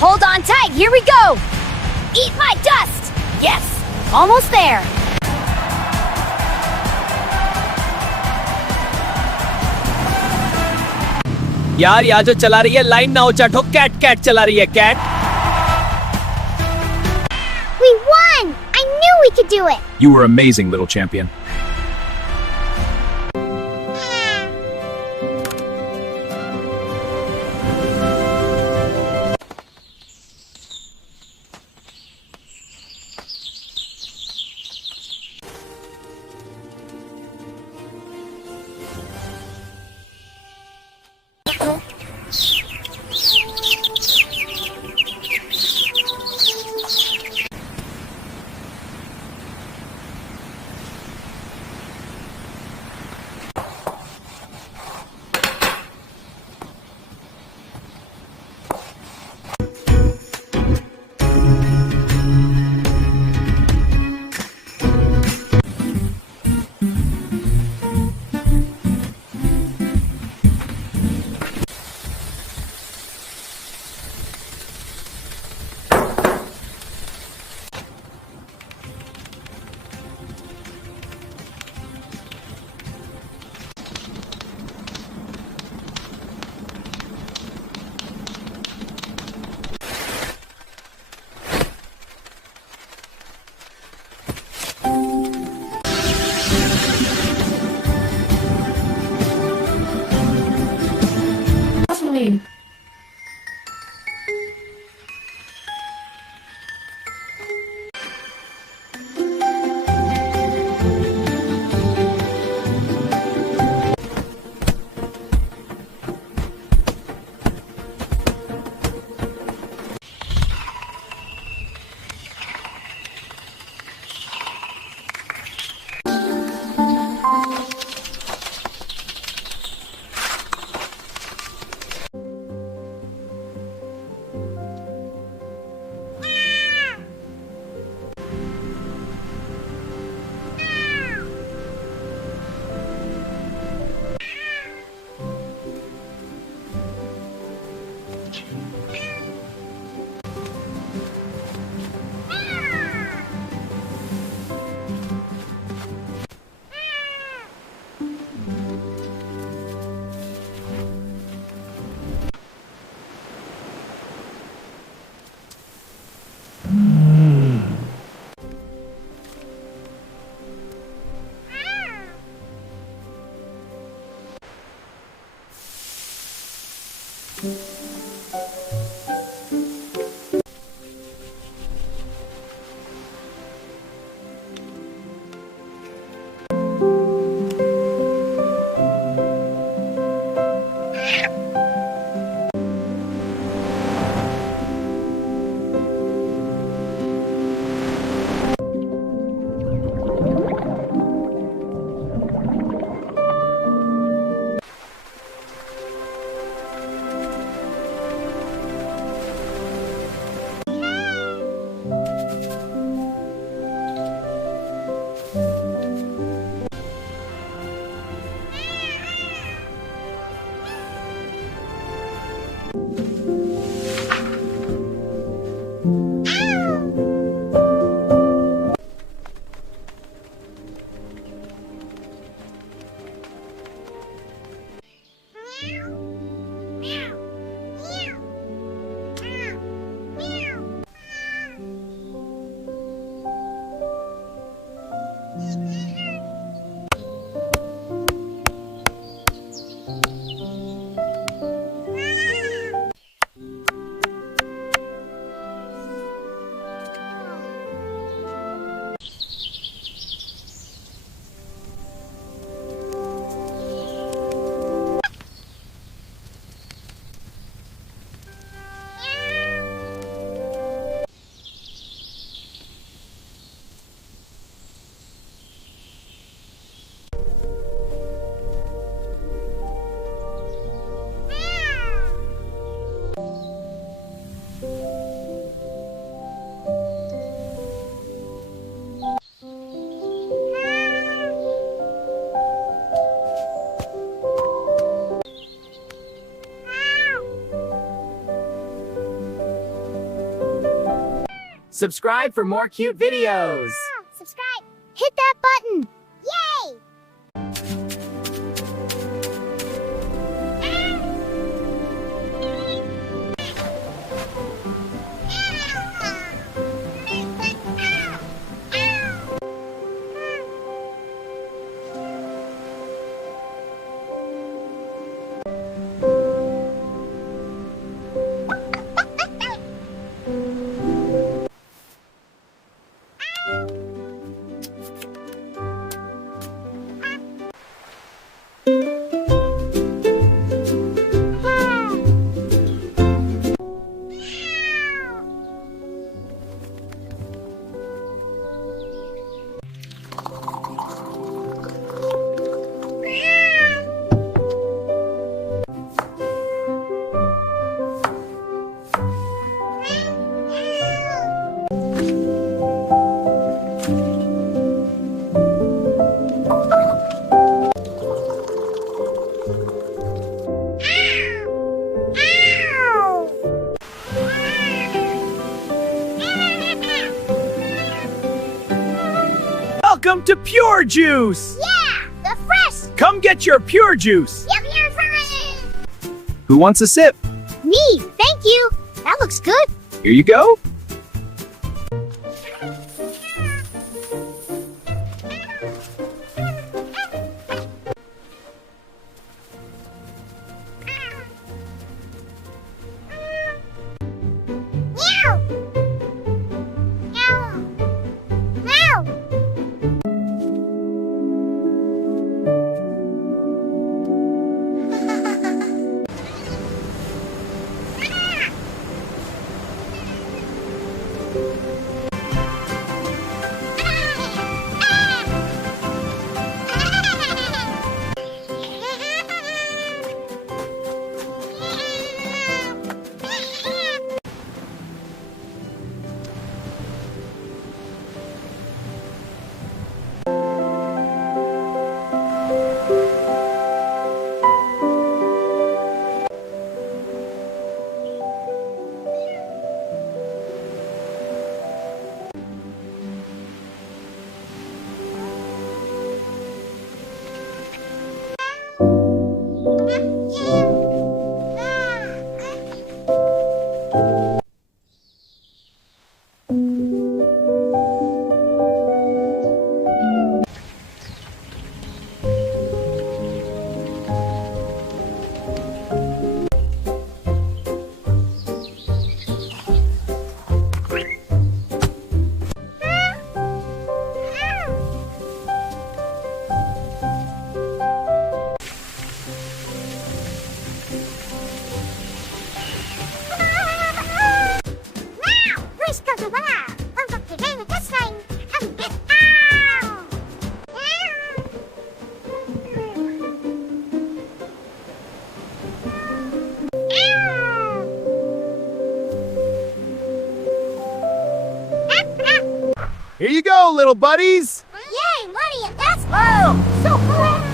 Hold on tight, here we go! Eat my dust! Yes, almost there! यार यहाँ जो चला रही है लाइन ना हो चाटो कैट कैट चला रही है cat We won! I knew we could do it! You were amazing, little champion. Subscribe for more cute videos. Subscribe. Hit that button. Yay! Welcome to Pure Juice. Yeah, the fresh. Come get your Pure Juice. Yum, yum, fresh. Who wants a sip? Me, thank you. That looks good. Here you go. Meow. Meow. Meow. Here you go, little buddies. Yay, money, and that's so cool.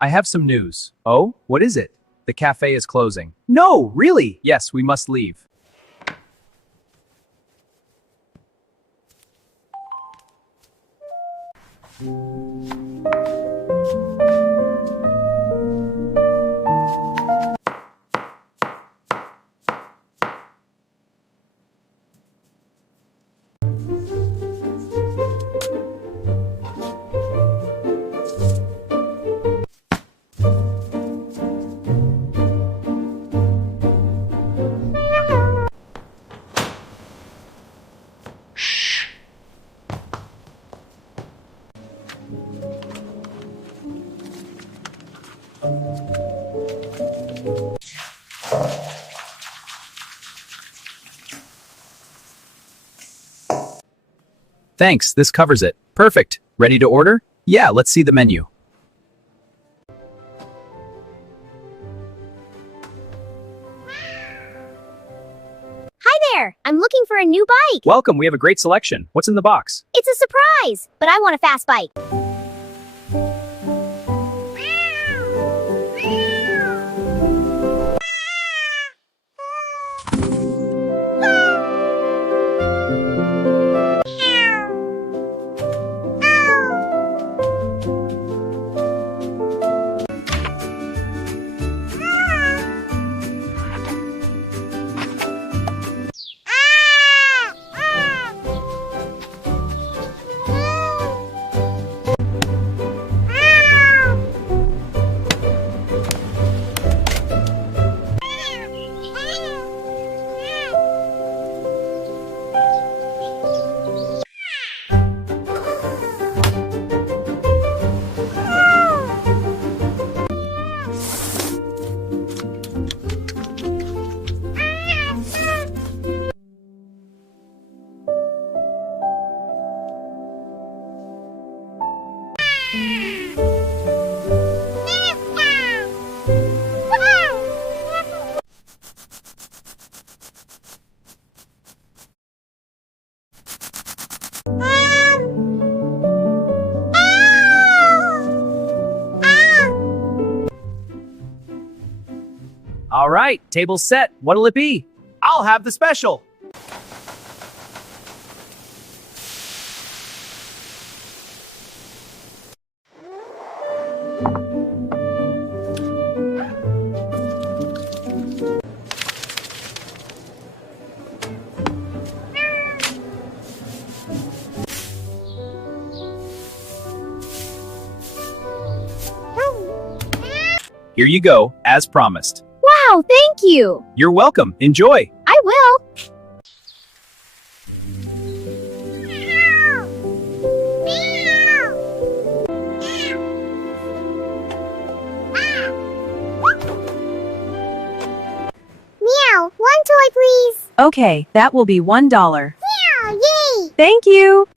I have some news. Oh, what is it? The cafe is closing. No, really? Yes, we must leave. Thanks, this covers it. Perfect. Ready to order? Yeah, let's see the menu. Hi there! I'm looking for a new bike. Welcome, we have a great selection. What's in the box? It's a surprise, but I want a fast bike. All right, table's set. What'll it be? I'll have the special. Here you go, as promised. Wow, thank you! You're welcome. Enjoy. I will! Meow, one toy please! Okay, that will be $1. Meow, yay! Thank you.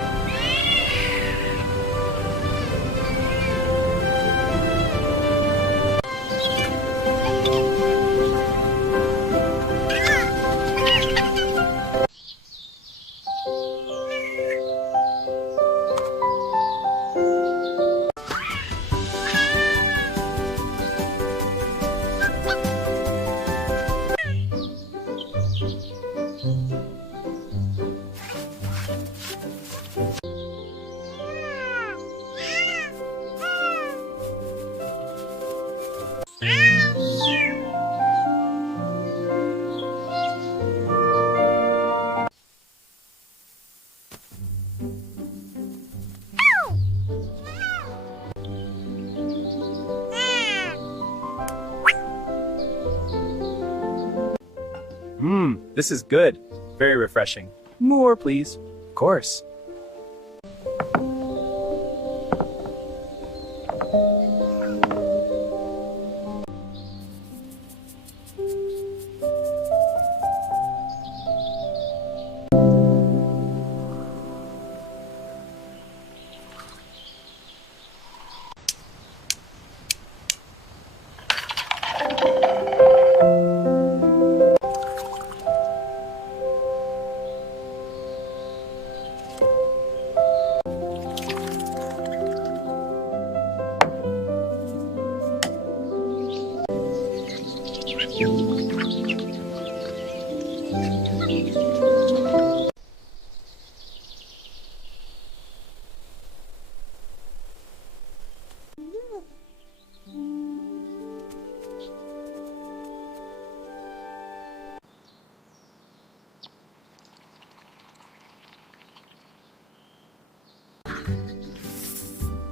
This is good. Very refreshing. More, please. Of course.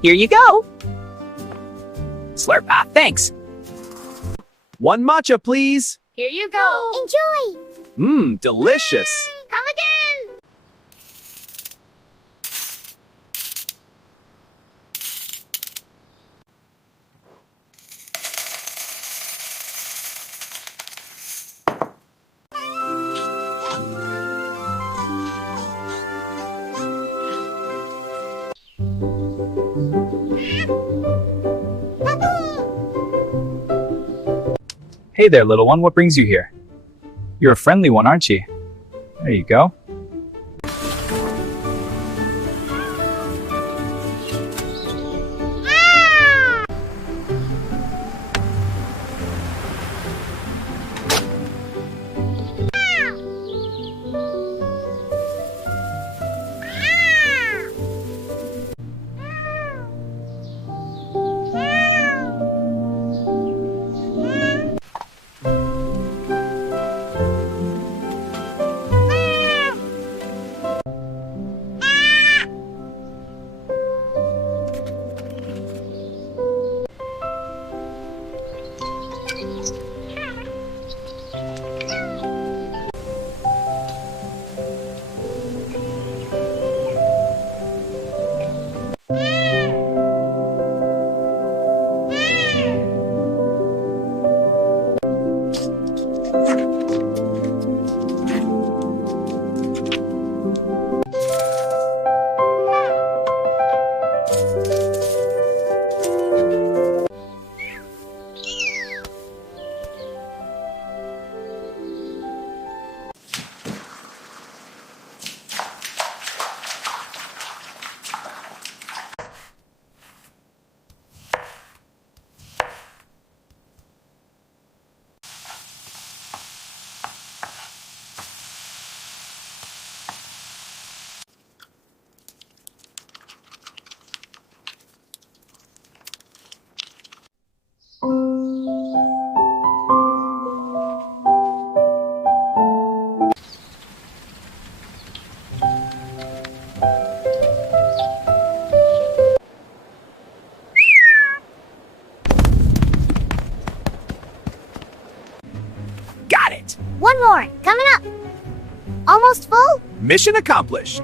Here you go. Slurp. Ah, thanks. One matcha, please. Here you go! Enjoy! Delicious. Come again! Hey there, little one, what brings you here? You're a friendly one, aren't you? There you go. Got it! One more, coming up. Almost full? Mission accomplished.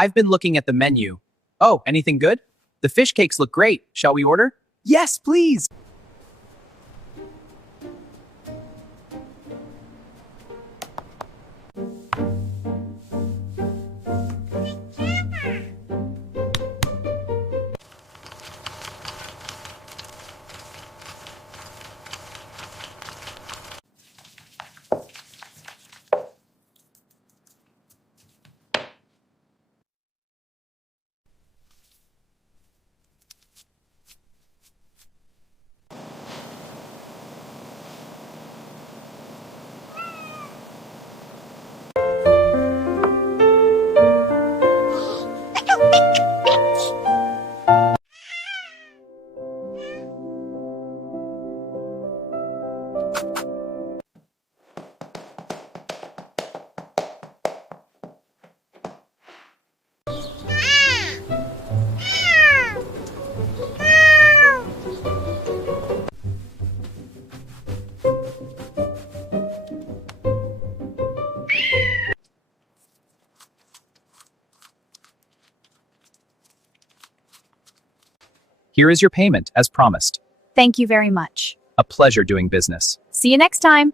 I've been looking at the menu. Oh, anything good? The fish cakes look great. Shall we order? Yes, please. Here is your payment, as promised. Thank you very much. A pleasure doing business. See you next time.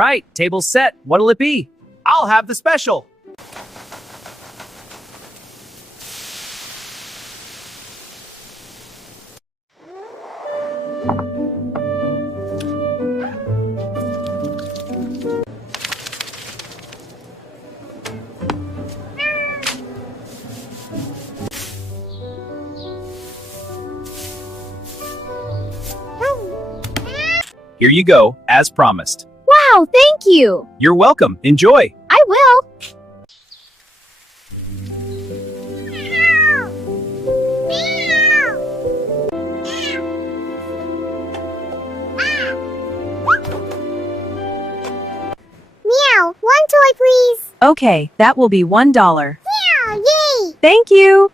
right, table's set. What'll it be? I'll have the special. Here you go, as promised. Wow, thank you. You're welcome. Enjoy. I will. Meow, one toy please. Okay, that will be $1. Meow, yay. Thank you.